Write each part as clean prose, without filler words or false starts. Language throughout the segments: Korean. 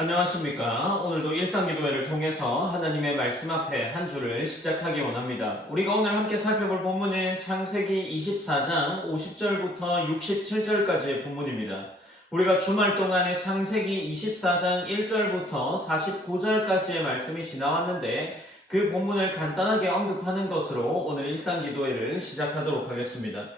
안녕하십니까. 오늘도 일상기도회를 통해서 하나님의 말씀 앞에 한 주를 시작하기 원합니다. 우리가 오늘 함께 살펴볼 본문은 창세기 24장 50절부터 67절까지의 본문입니다. 우리가 주말 동안에 창세기 24장 1절부터 49절까지의 말씀이 지나왔는데 그 본문을 간단하게 언급하는 것으로 오늘 일상기도회를 시작하도록 하겠습니다.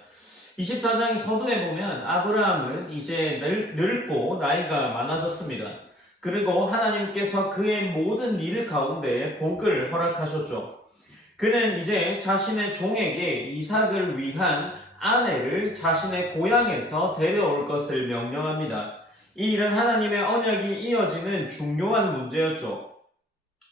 24장 서두에 보면 아브라함은 이제 늙고 나이가 많아졌습니다. 그리고 하나님께서 그의 모든 일 가운데 복을 허락하셨죠. 그는 이제 자신의 종에게 이삭을 위한 아내를 자신의 고향에서 데려올 것을 명령합니다. 이 일은 하나님의 언약이 이어지는 중요한 문제였죠.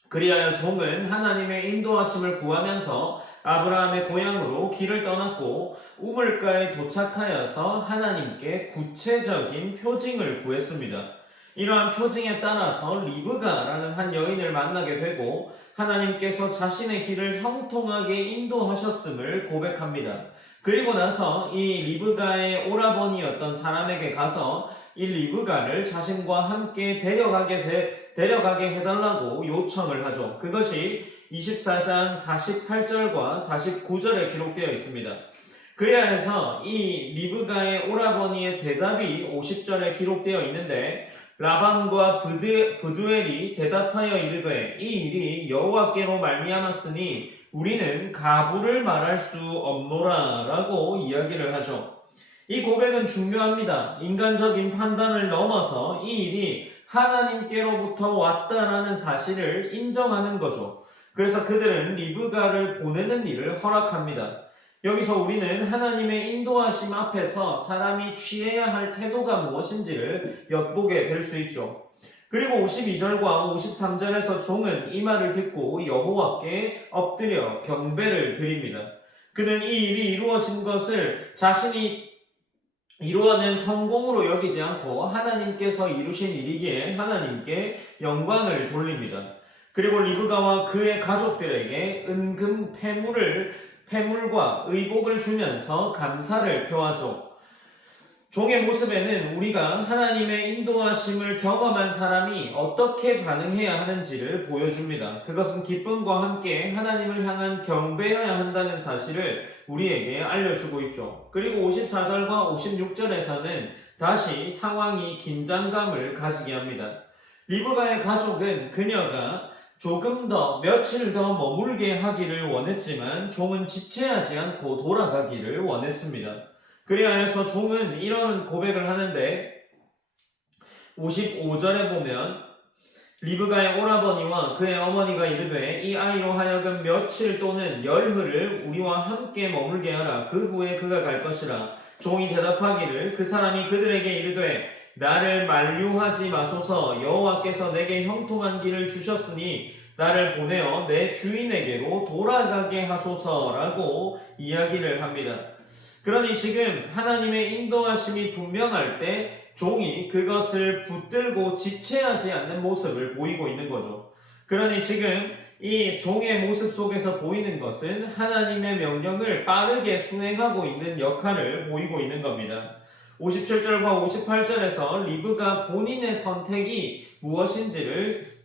그리하여 종은 하나님의 인도하심을 구하면서 아브라함의 고향으로 길을 떠났고 우물가에 도착하여서 하나님께 구체적인 표징을 구했습니다. 이러한 표징에 따라서 리브가라는 한 여인을 만나게 되고 하나님께서 자신의 길을 형통하게 인도하셨음을 고백합니다. 그리고 나서 이 리브가의 오라버니였던 사람에게 가서 이 리브가를 자신과 함께 데려가게 해달라고 요청을 하죠. 그것이 24장 48절과 49절에 기록되어 있습니다. 그래야 해서 이 리브가의 오라버니의 대답이 50절에 기록되어 있는데 라반과 브두엘이 대답하여 이르되 이 일이 여호와께로 말미암았으니 우리는 가부를 말할 수 없노라 라고 이야기를 하죠. 이 고백은 중요합니다. 인간적인 판단을 넘어서 이 일이 하나님께로부터 왔다라는 사실을 인정하는 거죠. 그래서 그들은 리브가를 보내는 일을 허락합니다. 여기서 우리는 하나님의 인도하심 앞에서 사람이 취해야 할 태도가 무엇인지를 엿보게 될 수 있죠. 그리고 52절과 53절에서 종은 이 말을 듣고 여호와께 엎드려 경배를 드립니다. 그는 이 일이 이루어진 것을 자신이 이루어낸 성공으로 여기지 않고 하나님께서 이루신 일이기에 하나님께 영광을 돌립니다. 그리고 리브가와 그의 가족들에게 은금 패물과 의복을 주면서 감사를 표하죠. 종의 모습에는 우리가 하나님의 인도하심을 경험한 사람이 어떻게 반응해야 하는지를 보여줍니다. 그것은 기쁨과 함께 하나님을 향한 경배여야 한다는 사실을 우리에게 알려주고 있죠. 그리고 54절과 56절에서는 다시 상황이 긴장감을 가지게 합니다. 리브가의 가족은 그녀가 조금 더 며칠 더 머물게 하기를 원했지만 종은 지체하지 않고 돌아가기를 원했습니다. 그리하여서 종은 이런 고백을 하는데 55절에 보면 리브가의 오라버니와 그의 어머니가 이르되 이 아이로 하여금 며칠 또는 열흘을 우리와 함께 머물게 하라. 그 후에 그가 갈 것이라. 종이 대답하기를 그 사람이 그들에게 이르되 나를 만류하지 마소서. 여호와께서 내게 형통한 길을 주셨으니 나를 보내어 내 주인에게로 돌아가게 하소서라고 이야기를 합니다. 그러니 지금 하나님의 인도하심이 분명할 때 종이 그것을 붙들고 지체하지 않는 모습을 보이고 있는 거죠. 그러니 지금 이 종의 모습 속에서 보이는 것은 하나님의 명령을 빠르게 수행하고 있는 역할을 보이고 있는 겁니다. 57절과 58절에서 리브가 본인의 선택이 무엇인지를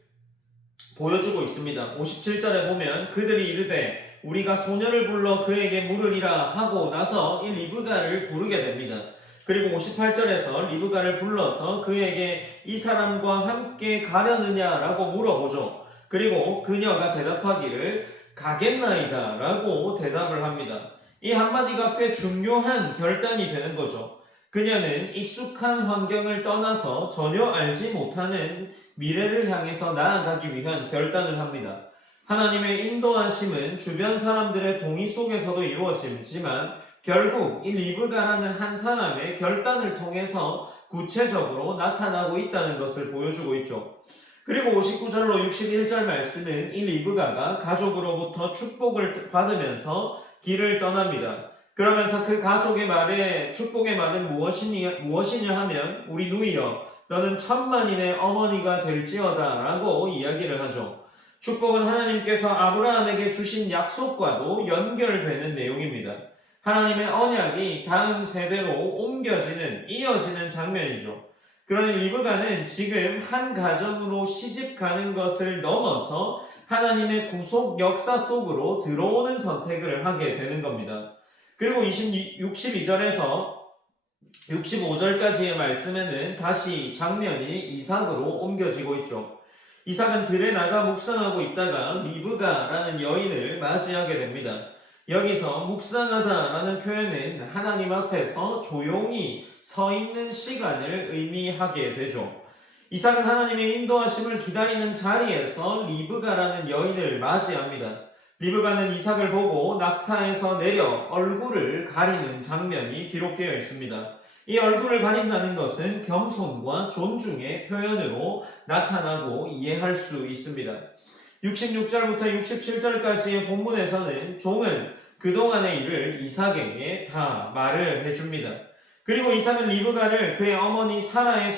보여주고 있습니다. 57절에 보면 그들이 이르되 우리가 소녀를 불러 그에게 물으리라 하고 나서 이 리브가를 부르게 됩니다. 그리고 58절에서 리브가를 불러서 그에게 이 사람과 함께 가려느냐라고 물어보죠. 그리고 그녀가 대답하기를 가겠나이다 라고 대답을 합니다. 이 한마디가 꽤 중요한 결단이 되는 거죠. 그녀는 익숙한 환경을 떠나서 전혀 알지 못하는 미래를 향해서 나아가기 위한 결단을 합니다. 하나님의 인도하심은 주변 사람들의 동의 속에서도 이루어지지만 결국 이 리브가라는 한 사람의 결단을 통해서 구체적으로 나타나고 있다는 것을 보여주고 있죠. 그리고 59절로 61절 말씀은 이 리브가가 가족으로부터 축복을 받으면서 길을 떠납니다. 그러면서 그 가족의 말에 축복의 말은 무엇이냐 하면 우리 누이여 너는 천만인의 어머니가 될지어다 라고 이야기를 하죠. 축복은 하나님께서 아브라함에게 주신 약속과도 연결되는 내용입니다. 하나님의 언약이 다음 세대로 이어지는 장면이죠. 그러니 리브가는 지금 한 가정으로 시집 가는 것을 넘어서 하나님의 구속 역사 속으로 들어오는 선택을 하게 되는 겁니다. 그리고 62절에서 65절까지의 말씀에는 다시 장면이 이삭으로 옮겨지고 있죠. 이삭은 들에 나가 묵상하고 있다가 리브가라는 여인을 맞이하게 됩니다. 여기서 묵상하다라는 표현은 하나님 앞에서 조용히 서 있는 시간을 의미하게 되죠. 이삭은 하나님의 인도하심을 기다리는 자리에서 리브가라는 여인을 맞이합니다. 리브가는 이삭을 보고 낙타에서 내려 얼굴을 가리는 장면이 기록되어 있습니다. 이 얼굴을 가린다는 것은 겸손과 존중의 표현으로 나타나고 이해할 수 있습니다. 66절부터 67절까지의 본문에서는 종은 그동안의 일을 이삭에게 다 말을 해줍니다. 그리고 이삭은 리브가를 그의 어머니 사라의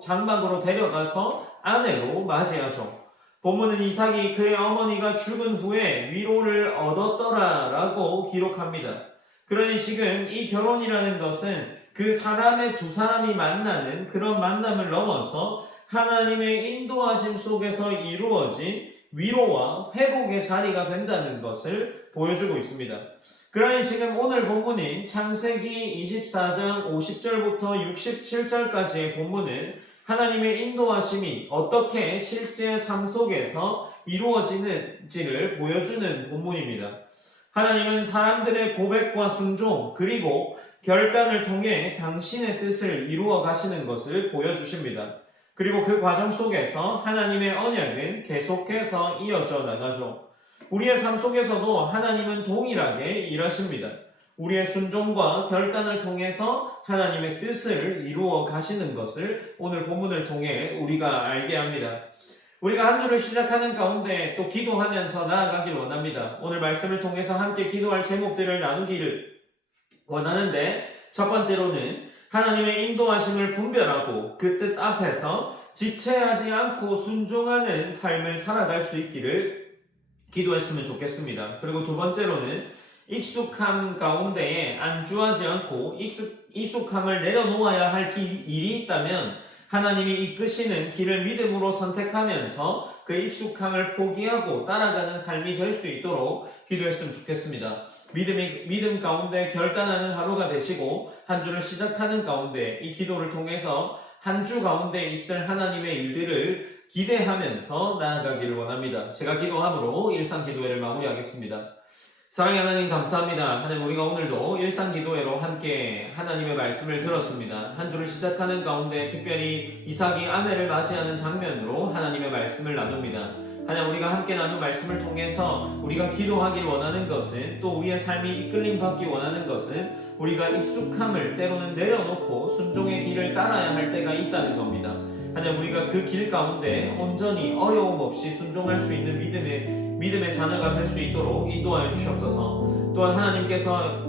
장막으로 데려가서 아내로 맞이하죠. 본문은 이삭이 그의 어머니가 죽은 후에 위로를 얻었더라라고 기록합니다. 그러니 지금 이 결혼이라는 것은 그 사람의 두 사람이 만나는 그런 만남을 넘어서 하나님의 인도하심 속에서 이루어진 위로와 회복의 자리가 된다는 것을 보여주고 있습니다. 그러니 지금 오늘 본문인 창세기 24장 50절부터 67절까지의 본문은 하나님의 인도하심이 어떻게 실제 삶 속에서 이루어지는지를 보여주는 본문입니다. 하나님은 사람들의 고백과 순종 그리고 결단을 통해 당신의 뜻을 이루어 가시는 것을 보여주십니다. 그리고 그 과정 속에서 하나님의 언약은 계속해서 이어져 나가죠. 우리의 삶 속에서도 하나님은 동일하게 일하십니다. 우리의 순종과 결단을 통해서 하나님의 뜻을 이루어 가시는 것을 오늘 본문을 통해 우리가 알게 합니다. 우리가 한 주를 시작하는 가운데 또 기도하면서 나아가길 원합니다. 오늘 말씀을 통해서 함께 기도할 제목들을 나누기를 원하는데 첫 번째로는 하나님의 인도하심을 분별하고 그 뜻 앞에서 지체하지 않고 순종하는 삶을 살아갈 수 있기를 기도했으면 좋겠습니다. 그리고 두 번째로는 익숙함 가운데에 안주하지 않고 익숙함을 내려놓아야 할 일이 있다면 하나님이 이끄시는 길을 믿음으로 선택하면서 그 익숙함을 포기하고 따라가는 삶이 될 수 있도록 기도했으면 좋겠습니다. 믿음 가운데 결단하는 하루가 되시고 한 주를 시작하는 가운데 이 기도를 통해서 한 주 가운데 있을 하나님의 일들을 기대하면서 나아가기를 원합니다. 제가 기도함으로 일상기도회를 마무리하겠습니다. 사랑의 하나님 감사합니다. 하나님 우리가 오늘도 일상기도회로 함께 하나님의 말씀을 들었습니다. 한 주를 시작하는 가운데 특별히 이삭이 아내를 맞이하는 장면으로 하나님의 말씀을 나눕니다. 하나님 우리가 함께 나눈 말씀을 통해서 우리가 기도하길 원하는 것은 또 우리의 삶이 이끌림 받기 원하는 것은 우리가 익숙함을 때로는 내려놓고 순종의 길을 따라야 할 때가 있다는 겁니다. 하나님 우리가 그 길 가운데 온전히 어려움 없이 순종할 수 있는 믿음의 자녀가 될 수 있도록 인도하여 주시옵소서. 또한 하나님께서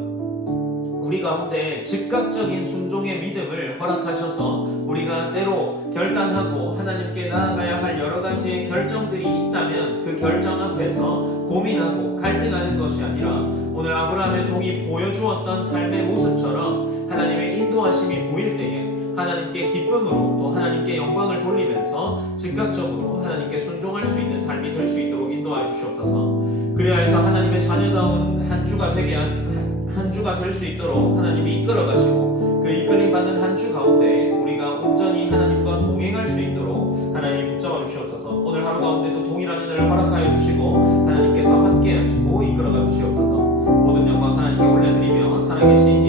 우리 가운데 즉각적인 순종의 믿음을 허락하셔서 우리가 때로 결단하고 하나님께 나아가야 할 여러 가지의 결정들이 있다면 그 결정 앞에서 고민하고 갈등하는 것이 아니라 오늘 아브라함의 종이 보여주었던 삶의 모습처럼 하나님의 인도하심이 보일 때에 하나님께 기쁨으로 또 하나님께 영광을 돌리면서 즉각적으로 하나님께 순종할 수 있는 삶이 될 수 있도록 인도하여 주시옵소서. 그래야 해서 하나님의 자녀다운 한 주가 될 수 있도록 하나님이 이끌어 가시고 그 이끌림 받는 한 주 가운데 우리가 온전히 하나님과 동행할 수 있도록 하나님이 붙잡아 주시옵소서. 오늘 하루 가운데도 동일한 은혜를 허락하여 주시고 하나님께서 함께 하시고 이끌어 가 주시옵소서. 모든 영광 하나님께 올려드리며 살아계신